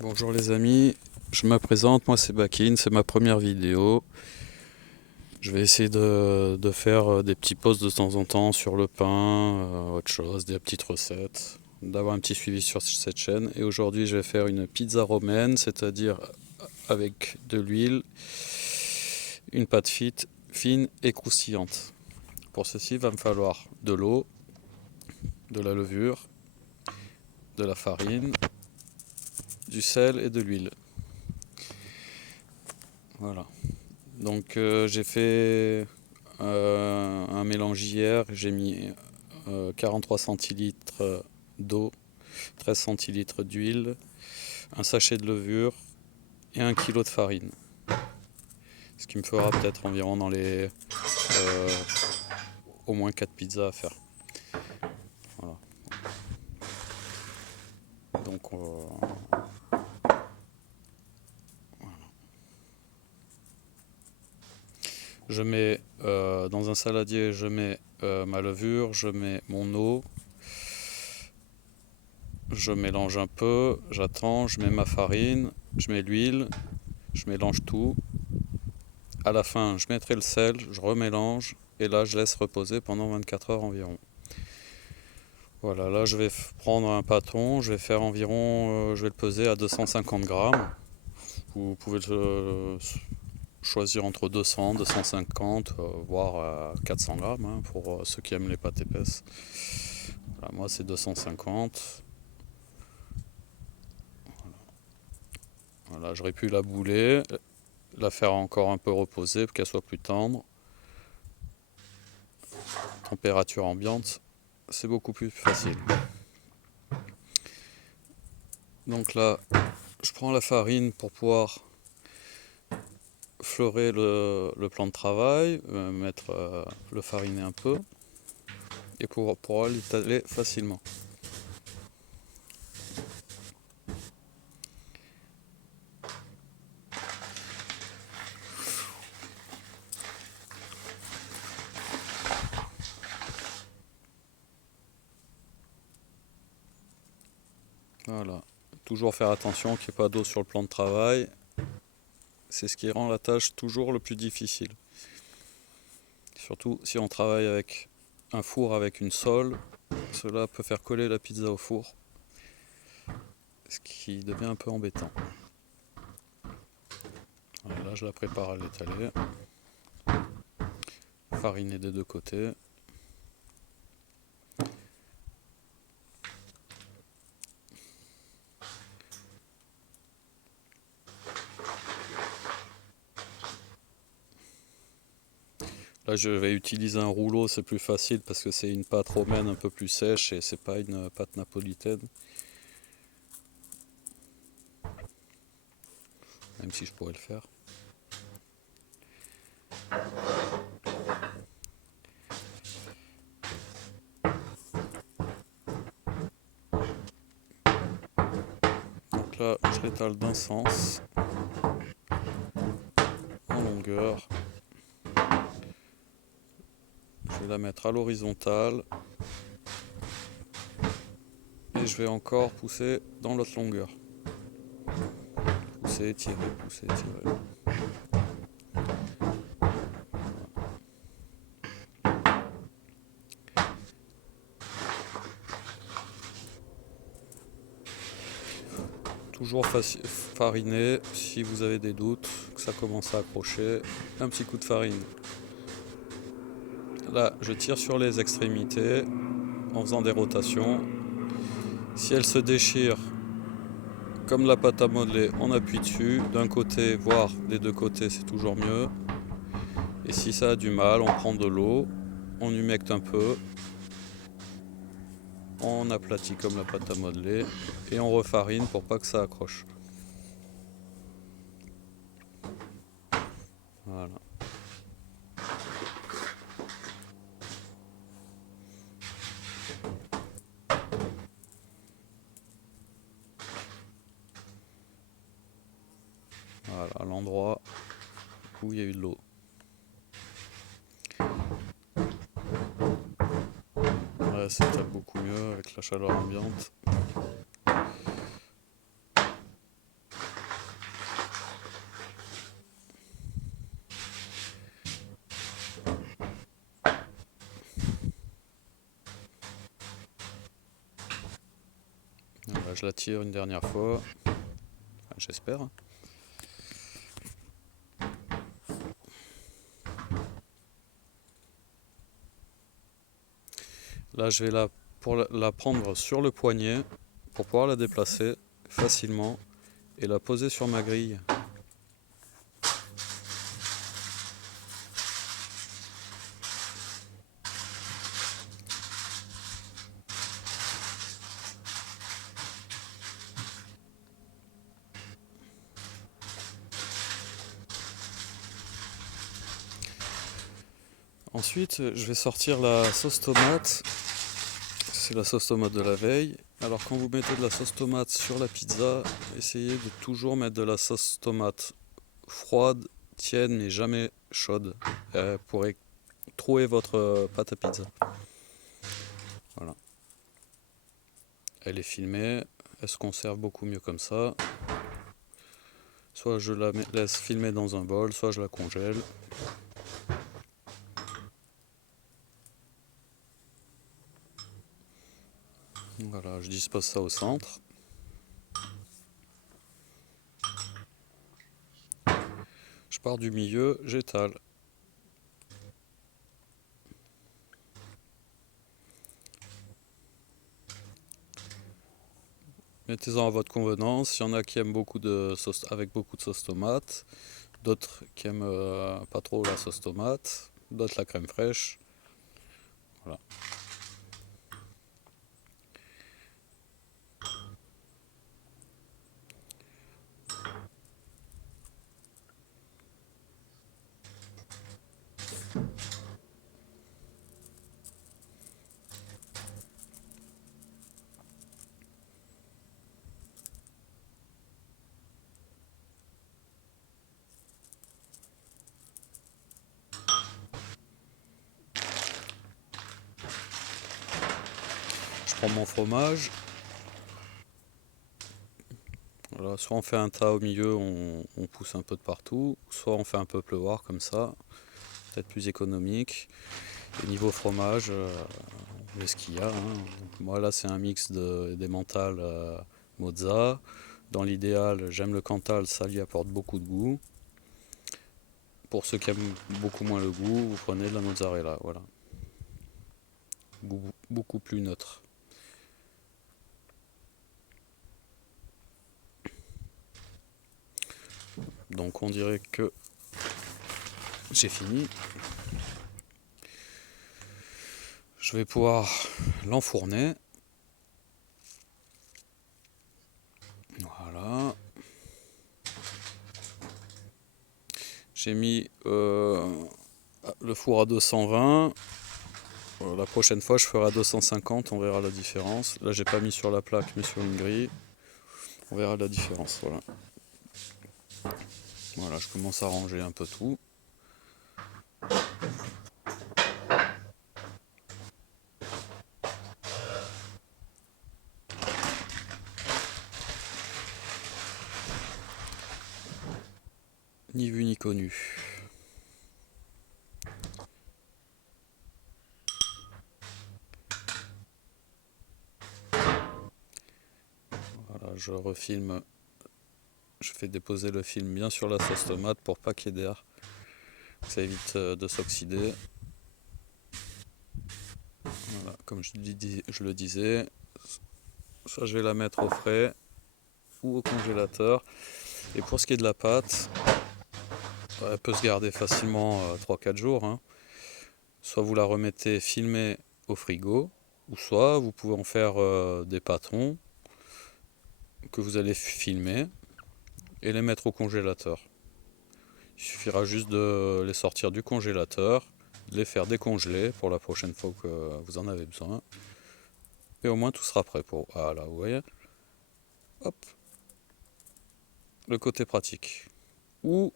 Bonjour les amis, je me présente, moi c'est Bakin, c'est ma première vidéo. Je vais essayer de faire des petits posts de temps en temps sur le pain, autre chose, des petites recettes, d'avoir un petit suivi sur cette chaîne. Et aujourd'hui je vais faire une pizza romaine, c'est-à-dire avec de l'huile, une pâte fine et croustillante. Pour ceci il va me falloir de l'eau, de la levure, de la farine, du sel et de l'huile. Voilà. Donc j'ai fait un mélange hier, j'ai mis 43 centilitres d'eau, 13 centilitres d'huile, un sachet de levure et 1 kg de farine. Ce qui me fera peut-être environ dans les au moins 4 pizzas à faire. Voilà. Donc je mets dans un saladier, je mets ma levure, je mets mon eau, je mélange un peu, j'attends, je mets ma farine, je mets l'huile, je mélange tout. À la fin, je mettrai le sel, je remélange et là, je laisse reposer pendant 24 heures environ. Voilà, là, je vais prendre un pâton, je vais faire environ, je vais le peser à 250 grammes. Vous pouvez choisir entre 200, 250, voire 400 grammes hein, pour ceux qui aiment les pâtes épaisses. Voilà, moi, c'est 250. Voilà, j'aurais pu la bouler, la faire encore un peu reposer pour qu'elle soit plus tendre. Température ambiante, c'est beaucoup plus facile. Donc là, je prends la farine pour pouvoir fleurer le plan de travail, le fariner un peu et pour pouvoir l'étaler facilement. Voilà. Toujours faire attention qu'il n'y ait pas d'eau sur le plan de travail. C'est ce qui rend la tâche toujours le plus difficile. Surtout si on travaille avec un four avec une sole, cela peut faire coller la pizza au four, ce qui devient un peu embêtant. Voilà, là je la prépare à l'étaler. Fariner des deux côtés. Là, je vais utiliser un rouleau, c'est plus facile parce que c'est une pâte romaine un peu plus sèche et c'est pas une pâte napolitaine. Même si je pourrais le faire. Donc là, je l'étale d'un sens, en longueur. Je vais la mettre à l'horizontale. Et je vais encore pousser dans l'autre longueur. Pousser, tirer, pousser, tirer. Toujours fariner si vous avez des doutes, que ça commence à accrocher. Un petit coup de farine. Là, je tire sur les extrémités en faisant des rotations. Si elle se déchire, comme la pâte à modeler, on appuie dessus. D'un côté, voire des deux côtés, c'est toujours mieux. Et si ça a du mal, on prend de l'eau, on humecte un peu, on aplatit comme la pâte à modeler et on refarine pour pas que ça accroche. Voilà. Voilà, à l'endroit où il y a eu de l'eau. Ouais, c'est beaucoup mieux avec la chaleur ambiante. je la tire une dernière fois. Enfin, j'espère. Là, je vais la prendre sur le poignet pour pouvoir la déplacer facilement et la poser sur ma grille. Ensuite, je vais sortir la sauce tomate. C'est la sauce tomate de la veille. Alors quand vous mettez de la sauce tomate sur la pizza, essayez de toujours mettre de la sauce tomate froide, tiède, mais jamais chaude. Elle pourrait trouer votre pâte à pizza. Voilà. Elle est filmée, elle se conserve beaucoup mieux comme ça. Soit je la laisse filmer dans un bol, soit je la congèle. Voilà, je dispose ça au centre. Je pars du milieu, j'étale. Mettez-en à votre convenance. Il y en a qui aiment beaucoup de sauce avec beaucoup de sauce tomate, d'autres qui aiment pas trop la sauce tomate, d'autres la crème fraîche. Voilà. Je prends mon fromage. Voilà, soit on fait un tas au milieu, on pousse un peu de partout, soit on fait un peu pleuvoir comme ça, peut-être plus économique. Et niveau fromage, on met ce qu'il y a. Donc, moi là c'est un mix d'emmental mozza. Dans l'idéal, j'aime le Cantal, ça lui apporte beaucoup de goût. Pour ceux qui aiment beaucoup moins le goût, vous prenez de la mozzarella, voilà. Goût beaucoup plus neutre. Donc on dirait que j'ai fini. Je vais pouvoir l'enfourner. Voilà. J'ai mis le four à 220. La prochaine fois, je ferai à 250, on verra la différence. Là, j'ai pas mis sur la plaque, mais sur une grille. On verra la différence. Voilà. Voilà, je commence à ranger un peu tout. Ni vu ni connu. Voilà, je refilme. Je fais déposer le film bien sur la sauce tomate pour pas qu'il y ait d'air. Ça évite de s'oxyder. Voilà, comme je le disais, soit je vais la mettre au frais ou au congélateur. Et pour ce qui est de la pâte, elle peut se garder facilement 3-4 jours. Soit vous la remettez filmée au frigo, ou soit vous pouvez en faire des pâtons que vous allez filmer et les mettre au congélateur. Il suffira juste de les sortir du congélateur, de les faire décongeler pour la prochaine fois que vous en avez besoin. Et au moins tout sera prêt pour... Voilà, vous voyez. Hop. Le côté pratique. Ou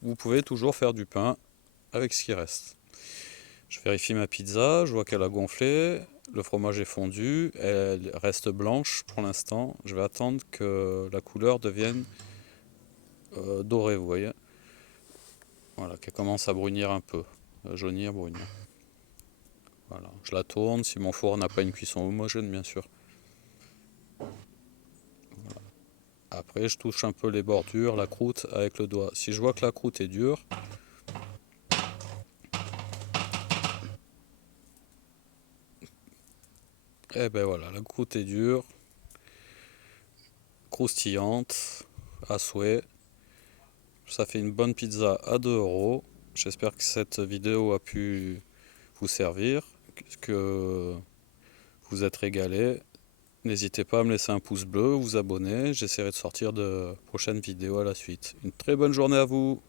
vous pouvez toujours faire du pain avec ce qui reste. Je vérifie ma pizza, je vois qu'elle a gonflé, le fromage est fondu, elle reste blanche pour l'instant. Je vais attendre que la couleur devienne dorée, vous voyez. Voilà, qu'elle commence à brunir un peu, jaunir, brunir. Voilà, je la tourne, si mon four n'a pas une cuisson homogène, bien sûr. Après, je touche un peu les bordures, la croûte avec le doigt. Si je vois que la croûte est dure, et ben voilà, la croûte est dure, croustillante, à souhait. Ça fait une bonne pizza à 2 €. J'espère que cette vidéo a pu vous servir, que vous êtes régalé. N'hésitez pas à me laisser un pouce bleu, vous abonner. J'essaierai de sortir de prochaines vidéos à la suite. Une très bonne journée à vous.